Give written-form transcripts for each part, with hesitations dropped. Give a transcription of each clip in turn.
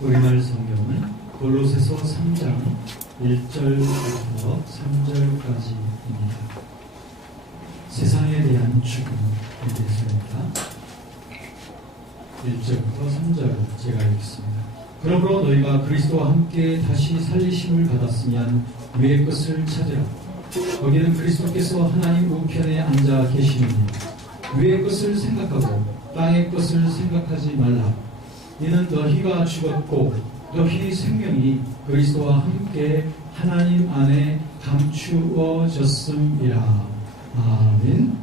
우리말 성경은 골로새서 3장 1절부터 3절까지입니다. 세상에 대한 죽음에 대해서입니다. 1절부터 3절 제가 읽겠습니다. 그러므로 너희가 그리스도와 함께 다시 살리심을 받았으면 위의 것을 찾으라. 거기는 그리스도께서 하나님 우편에 앉아 계시느니 위의 것을 생각하고 땅의 것을 생각하지 말라. 이는 너희가 죽었고 너희 생명이 그리스도와 함께 하나님 안에 감추어졌음이라. 아멘.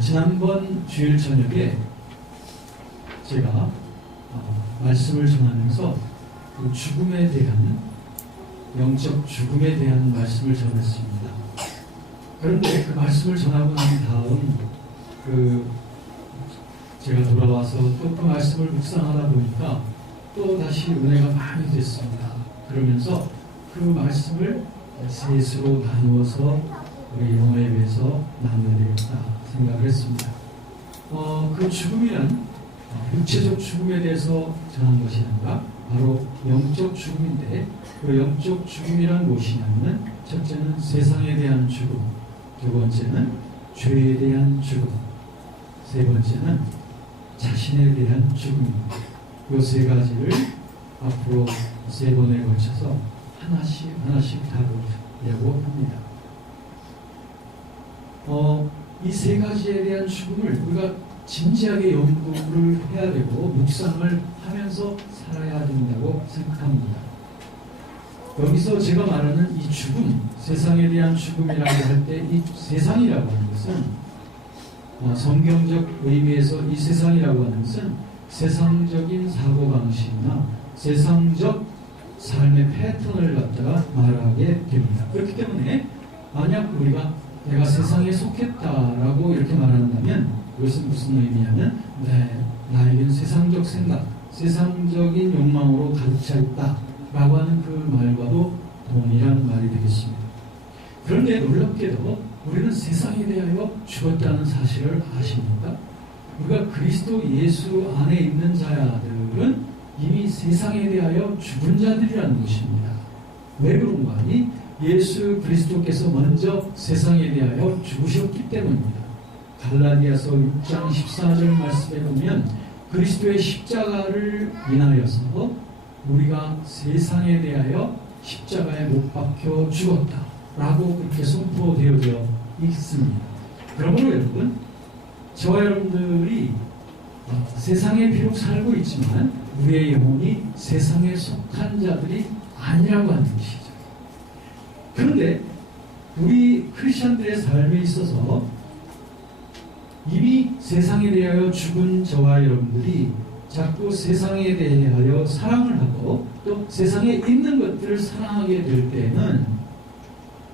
지난번 주일 저녁에 제가 말씀을 전하면서 그 죽음에 대한, 영적 죽음에 대한 말씀을 전했습니다. 그런데 그 말씀을 전하고 난 다음 제가 돌아와서 또 그 말씀을 묵상하다 보니까 또 다시 은혜가 많이 됐습니다. 그러면서 그 말씀을 셋으로 나누어서 우리 영어예배에서 나눠야 되겠다 생각을 했습니다. 그 죽음이란 육체적 죽음에 대해서 전한 것이 아니라 바로 영적 죽음인데, 그 영적 죽음이란 무엇이냐면, 첫째는 세상에 대한 죽음, 두 번째는 죄에 대한 죽음, 세 번째는 자신에 대한 죽음입니다. 이 세 가지를 앞으로 세 번에 걸쳐서 하나씩 다루려고 합니다. 이 세 가지에 대한 죽음을 우리가 진지하게 연구를 해야 되고 묵상을 하면서 살아야 된다고 생각합니다. 여기서 제가 말하는 이 죽음, 세상에 대한 죽음이라고 할 때 이 세상이라고 하는 것은 성경적 의미에서 이 세상이라고 하는 것은 세상적인 사고방식이나 세상적 삶의 패턴을 갖다가 말하게 됩니다. 그렇기 때문에 만약 우리가 내가 세상에 속했다라고 이렇게 말한다면 그것은 무슨 의미냐면 나에겐 세상적 생각, 세상적인 욕망으로 가득 차 있다라고 하는 그 말과도 동일한 말이 되겠습니다. 그런데 놀랍게도 우리는 세상에 대하여 죽었다는 사실을 아십니까? 우리가 그리스도 예수 안에 있는 자들은 이미 세상에 대하여 죽은 자들이라는 것입니다. 왜 그런가 하니 예수 그리스도께서 먼저 세상에 대하여 죽으셨기 때문입니다. 갈라디아서 6장 14절 말씀에 보면 그리스도의 십자가를 인하여서 우리가 세상에 대하여 십자가에 못 박혀 죽었다라고 그렇게 선포되어져 있습니다. 그러므로 여러분, 저와 여러분들이 세상에 비록 살고 있지만 우리의 영혼이 세상에 속한 자들이 아니라고 하는 것이죠. 그런데 우리 크리스천들의 삶에 있어서 이미 세상에 대하여 죽은 저와 여러분들이 자꾸 세상에 대하여 사랑을 하고 또 세상에 있는 것들을 사랑하게 될 때는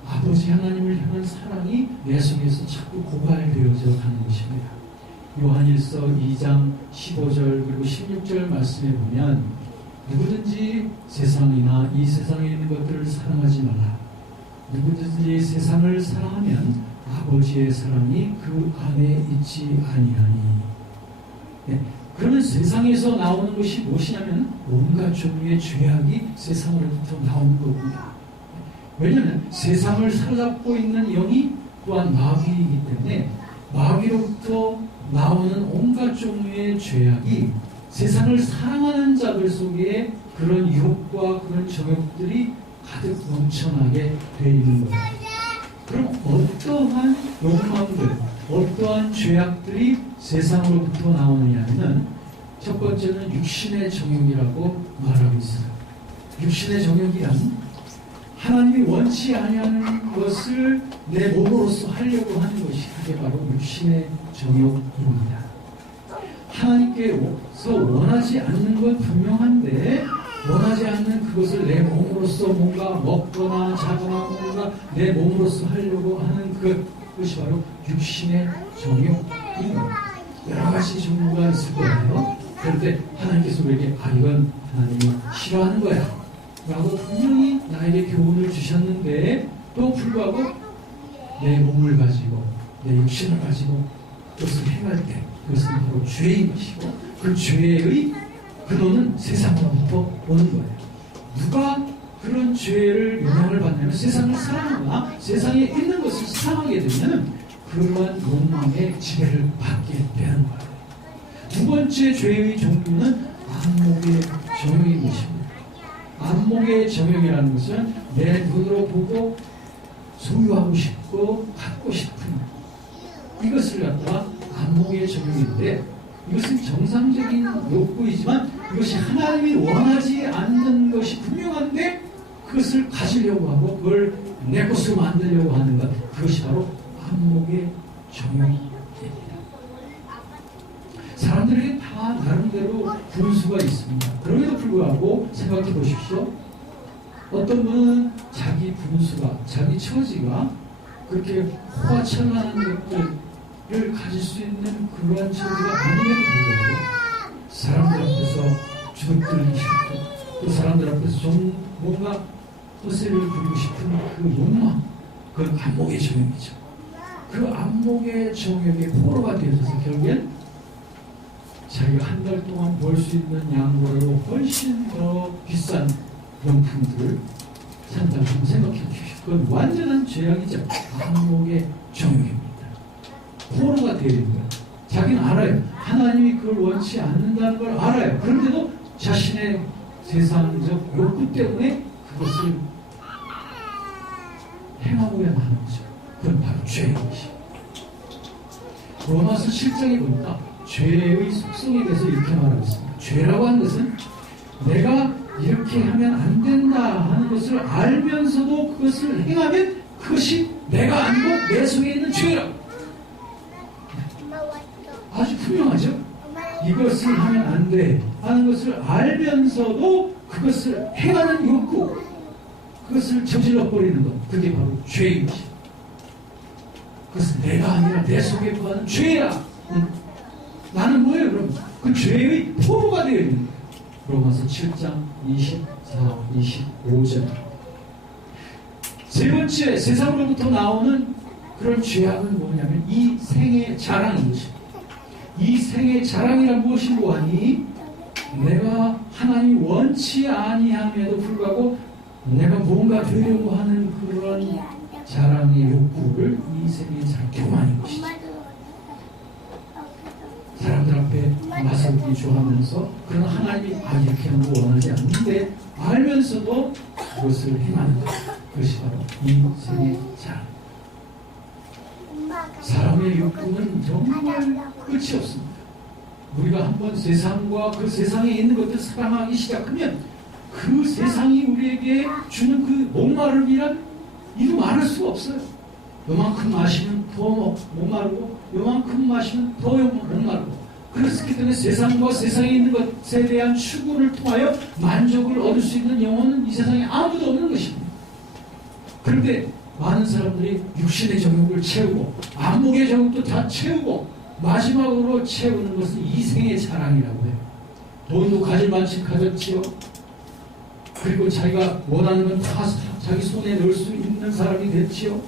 아버지 하나님을 향한 사랑이 내 속에서 자꾸 고갈되어져 가는 것입니다. 요한일서 2장 15절 그리고 16절 말씀에 보면 누구든지 세상이나 이 세상에 있는 것들을 사랑하지 마라. 누구든지 세상을 사랑하면 아버지의 사랑이 그 안에 있지 아니하니. 그러면 세상에서 나오는 것이 무엇이냐면 온갖 종류의 죄악이 세상으로부터 나오는 겁니다. 왜냐하면 세상을 사로잡고 있는 영이 또한 마귀이기 때문에 마귀로부터 나오는 온갖 종류의 죄악이 세상을 사랑하는 자들 속에 그런 유혹과 그런 정욕들이 가득 넘쳐나게 되어 있는 거예요. 그럼 어떠한 욕망들, 어떠한 죄악들이 세상으로부터 나오느냐면 첫 번째는 육신의 정욕이라고 말하고 있어요. 육신의 정욕이란 하나님이 원치 아니하는 것을 내 몸으로서 하려고 하는 것이 그게 바로 육신의 정욕입니다. 하나님께서 원하지 않는 건 분명한데 원하지 않는 그것을 내 몸으로서 뭔가 먹거나 자거나 뭔가 내 몸으로서 하려고 하는 그것이 바로 육신의 정욕입니다. 여러 가지 종류가 있을 거예요. 그런데 하나님께서 우리에게 이건 하나님이 싫어하는 거야 라고 분명히 나에게 교훈을 주셨는데 또 불구하고 내 몸을 가지고 내 육신을 가지고 그것을 행할 때 그것은 바로 죄인 것이고 그 죄의 그 돈은 세상으로부터 오는 거예요. 누가 그런 죄를 영향을 받냐면 세상을 사랑하거나 세상에 있는 것을 사랑하게 되면 그러한 욕망의 지배를 받게 되는 거예요. 두 번째 죄의 종류는 안목의 정욕인 것입니다. 안목의 정욕이라는 것은 내 눈으로 보고 소유하고 싶고 갖고 싶은 이것을 갖다가 안목의 정욕인데, 이것은 정상적인 욕구이지만 이것이 하나님이 원하지 않는 것이 분명한데 그것을 가지려고 하고 그걸 내 것으로 만들려고 하는 것, 그것이 바로 안목의 정욕입니다. 사람들에게 다 나름대로 분수가 있습니다. 그럼에도 불구하고 생각해 보십시오. 어떤 분은 자기 분수가, 자기 처지가 그렇게 호화철만한 것들을 가질 수 있는 그러한 처지가 아님에도 불구하고 사람들 앞에서 주눅들기 싶고 또 사람들 앞에서 좀 뭔가 허세를 부리고 싶은 그 욕망, 그건 안목의 정욕이죠. 그 안목의 정욕의 포로가 되어서 결국엔 자기가 한 달 동안 벌 수 있는 양보로 훨씬 더 비싼 명품들을 산다고 생각해 주십시오. 그건 완전한 죄악이죠. 안목의 정욕입니다. 포로가 되어 있는 거예요. 자기는 알아요. 하나님이 그걸 원치 않는다는 걸 알아요. 그런데도 자신의 세상적 욕구 때문에 그것을 행하고야 하는 거죠. 그건 바로 죄인 것이에요. 로마서 7장에 보니까 죄의 속성에 대해서 이렇게 말하고 있습니다. 죄라고 하는 것은 내가 이렇게 하면 안 된다 하는 것을 알면서도 그것을 행하면 그것이 내가 아니고 내 속에 있는 죄라고. 아주 분명하죠? 이것을 하면 안 돼 하는 것을 알면서도 그것을 행하는 욕구, 그것을 저질러 버리는 것, 그게 바로 죄인 것이에요. 그것은 내가 아니라 내 속에 거하는 죄야. 나는 뭐예요 그럼? 그 죄의 포로가 되어 있는 거예요. 로마서 7장 24, 25절. 세 번째, 세상으로부터 나오는 그런 죄악은 뭐냐면 이 생의 자랑인 것입니다. 이 생의 자랑이란 무엇인고 하니 내가 하나님 원치 아니함에도 불구하고 내가 뭔가 되려고 하는 그런 자랑의 욕구를 이 생의 자랑, 교만인 것이죠. 사람들 앞에 나서기 좋아하면서 그런 하나님이 이렇게 하는 거 원하지 않는데 알면서도 그것을 행하는 것, 그것이 바로 이 생의 자랑. 사람의 욕구는 정말 끝이 없습니다. 우리가 한번 세상과 그 세상에 있는 것들 사랑하기 시작하면 그 세상이 우리에게 주는 그 목마름이란 이루 말할 수가 없어요. 요만큼 마시면 더 목마르고 요만큼 마시면 더 목마르고, 그렇기 때문에 세상과 세상에 있는 것에 대한 추구를 통하여 만족을 얻을 수 있는 영혼은 이 세상에 아무도 없는 것입니다. 그런데 많은 사람들이 육신의 정욕을 채우고 안목의 정욕도 다 채우고 마지막으로 채우는 것은 이생의 자랑이라고 해요. 돈도 가질 만큼 가졌지요. 그리고 자기가 원하는 건 다 자기 손에 넣을 수 있는 사람이 됐지요.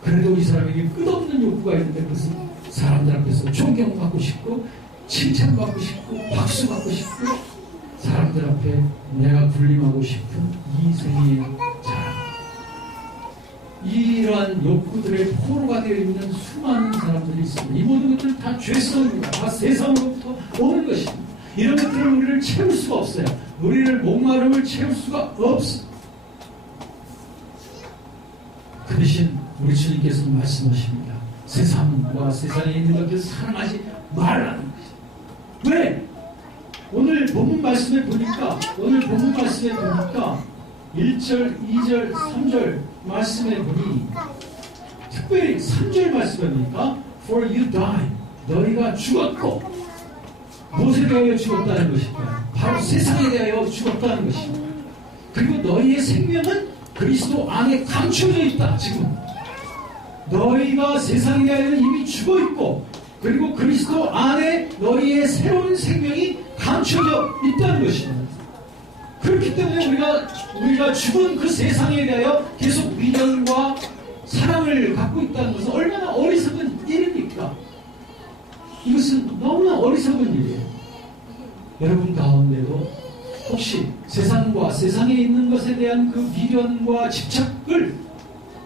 그래도 이 사람에게 끝없는 욕구가 있는데 그것은 사람들 앞에서 존경받고 싶고 칭찬받고 싶고 박수받고 싶고 사람들 앞에 내가 군림하고 싶은 이생의 자랑. 이러한 욕구들의 포로가 되어 있는 수많은 사람들이 있습니다. 이 모든 것들은 다 죄성입니다. 다 세상으로부터 오는 것입니다. 이런 것들은 우리를 채울 수가 없어요. 우리를 목마름을 채울 수가 없습니다. 그 대신 우리 주님께서는 말씀하십니다. 세상과 세상에 있는 것들을 사랑하지 말라는 것입니다. 왜? 오늘 본문 말씀에 보니까 1절, 2절, 3절 말씀에 보니 특별히 3절 말씀에 보니까 For you died, 너희가 죽었고 무엇에 대하여 죽었다는 것일까요? 바로 세상에 대하여 죽었다는 것입니다. 그리고 너희의 생명은 그리스도 안에 감춰져 있다. 지금 너희가 세상에 대하여 이미 죽어있고 그리고 그리스도 안에 너희의 새로운 생명이 감춰져 있다는 것입니다. 그렇기 때문에 우리가 죽은 그 세상에 대하여 계속 미련과 사랑을 갖고 있다는 것은 얼마나 어리석은 일입니까? 이것은 너무나 어리석은 일이에요. 여러분 가운데도 혹시 세상과 세상에 있는 것에 대한 그 미련과 집착을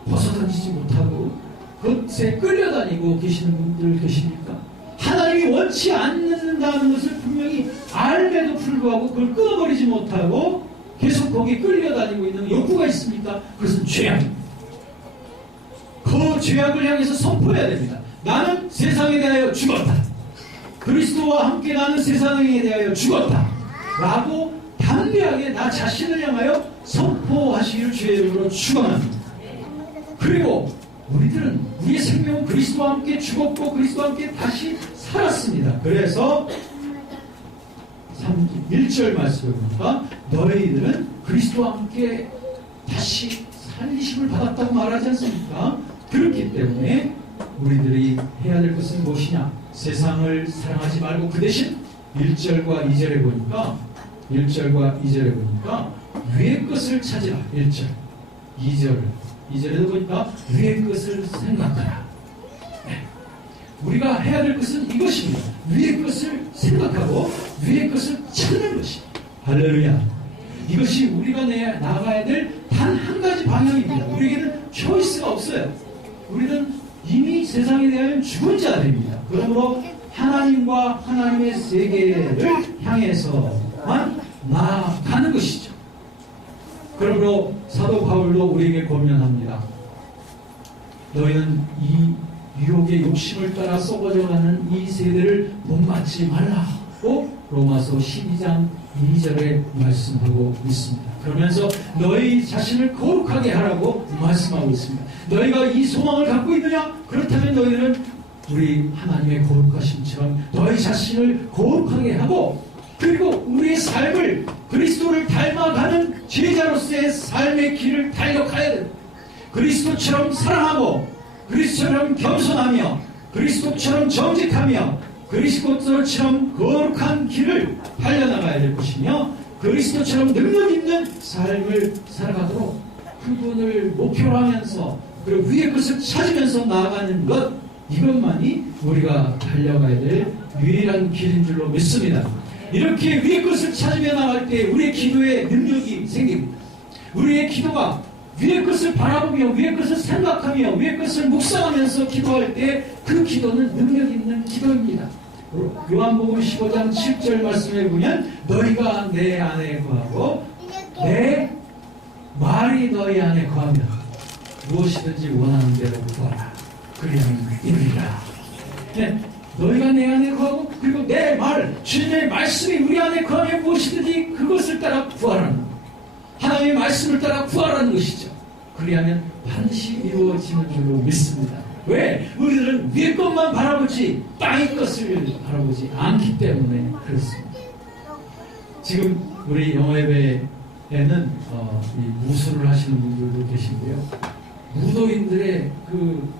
벗어던지지 못하고 그것에 끌려다니고 계시는 분들 계십니까? 하나님이 원치 않는다는 것을 분명히 알면도 불구하고 그걸 끊어버리지 못하고 계속 거기에 끌려다니고 있는 욕구가 있습니까? 그것은 죄악입니다. 그 죄악을 향해서 선포해야 됩니다. 나는 세상에 대하여 죽었다. 그리스도와 함께 나는 세상에 대하여 죽었다. 라고 담대하게 나 자신을 향하여 선포하시기를 주의 이름으로 축원합니다. 그리고 우리들은 우리의 생명은 그리스도와 함께 죽었고 그리스도와 함께 다시 살았습니다. 그래서 1절 말씀을 보니까 너희들은 그리스도와 함께 다시 살리심을 받았다고 말하지 않습니까? 그렇기 때문에 우리들이 해야 될 것은 무엇이냐? 세상을 사랑하지 말고 그 대신 1절과 2절에 보니까 위의 것을 찾으라. 1절 2절에도 보니까 위의 것을 생각하라. 네. 우리가 해야 될 것은 이것입니다. 위의 것을 생각하고 위의 것을 찾는 것입니다. 할렐루야. 이것이 우리가 나가야 될 단 한 가지 방향입니다. 우리에게는 초이스가 없어요. 우리는 이미 세상에 대하여 죽은 자들입니다. 그러므로 하나님과 하나님의 세계를 향해서만 나아가는 것이죠. 그러므로 사도 바울도 우리에게 권면합니다. 너희는 이 유혹의 욕심을 따라 썩어져가는 이 세대를 본받지 말라고 로마서 12장 2절에 말씀하고 있습니다. 그러면서 너희 자신을 거룩하게 하라고 말씀하고 있습니다. 너희가 이 소망을 갖고 있느냐? 그렇다면 너희는 우리 하나님의 거룩하심처럼 너희 자신을 거룩하게 하고 그리고 우리의 삶을 그리스도를 닮아가는 제자로서의 삶의 길을 달려가야 됩니다. 그리스도처럼 사랑하고 그리스도처럼 겸손하며 그리스도처럼 정직하며 그리스도처럼 거룩한 길을 달려나가야 될 것이며 그리스도처럼 능력 있는 삶을 살아가도록 그분을 목표로 하면서 그리고 위의 것을 찾으면서 나아가는 것 이것만이 우리가 달려가야 될 유일한 길인 줄로 믿습니다. 이렇게 위의 것을 찾으며 나갈 때 우리의 기도에 능력이 생깁니다. 우리의 기도가 위의 것을 바라보며 위의 것을 생각하며 위의 것을 묵상하면서 기도할 때 그 기도는 능력 있는 기도입니다. 요한복음 15장 7절 말씀에 보면 너희가 내 안에 거하고 내 말이 너희 안에 거하면 무엇이든지 원하는 대로 구하라. 그리하면 이루리라. 네, 너희가 내 안에 거하고 그리고 내 말, 주님의 말씀이 우리 안에 거하면 무엇이든지 그것을 따라 구하라는 하나님의 말씀을 따라 구하라는 것이죠. 그리하면 반드시 이루어지는 줄로 믿습니다. 왜? 우리들은 위의 것만 바라보지 땅의 것을 바라보지 않기 때문에 그렇습니다. 지금 우리 영화예배에는 이 무술을 하시는 분들도 계신데요. 무도인들의 그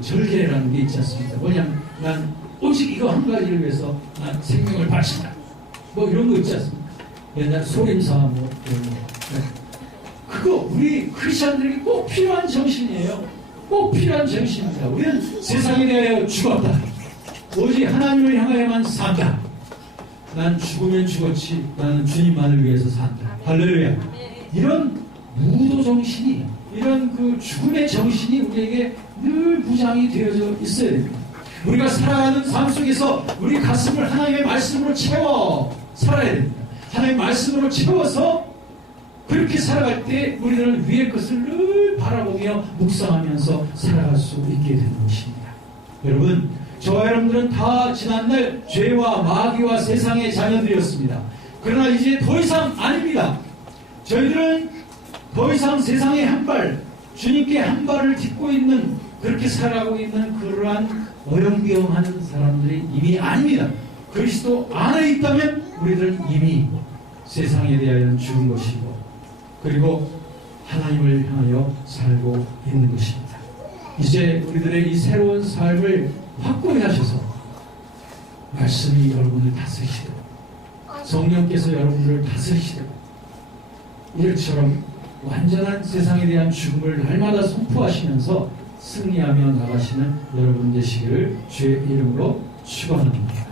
절개라는 게 있지 않습니까? 뭐냐면 난 오직 이거 한 가지를 위해서 난 생명을 바친다. 뭐 이런 거 있지 않습니까? 옛날 소림사 뭐 이런 거. 네. 그거 우리 크리스천들에게 꼭 필요한 정신이에요. 꼭 필요한 정신입니다. 우리는 세상에 대하여 죽었다. 오직 하나님을 향하여만 산다. 난 죽으면 죽었지. 나는 주님만을 위해서 산다. 할렐루야. 이런 무도 정신이 이런 그 죽음의 정신이 우리에게 늘 부장이 되어져 있어야 됩니다. 우리가 살아가는 삶 속에서 우리 가슴을 하나님의 말씀으로 채워 살아야 됩니다. 하나님의 말씀으로 채워서 그렇게 살아갈 때 우리들은 위의 것을 늘 바라보며 묵상하면서 살아갈 수 있게 되는 것입니다. 여러분, 저와 여러분들은 다 지난날 죄와 마귀와 세상의 자녀들이었습니다. 그러나 이제 더 이상 아닙니다. 저희들은 더 이상 세상의 한 발, 주님께 한 발을 딛고 있는 그렇게 살아가고 있는 그러한 어영부영하는 사람들이 이미 아닙니다. 그리스도 안에 있다면 우리들은 이미 세상에 대하여는 죽은 것이고 그리고 하나님을 향하여 살고 있는 것입니다. 이제 우리들의 이 새로운 삶을 확고히 하셔서 말씀이 여러분을 다스리시도록 성령께서 여러분들을 다스리시도록 이를처럼 완전한 세상에 대한 죽음을 날마다 선포하시면서 승리하며 나가시는 여러분 되시기를 주의 이름으로 축원합니다.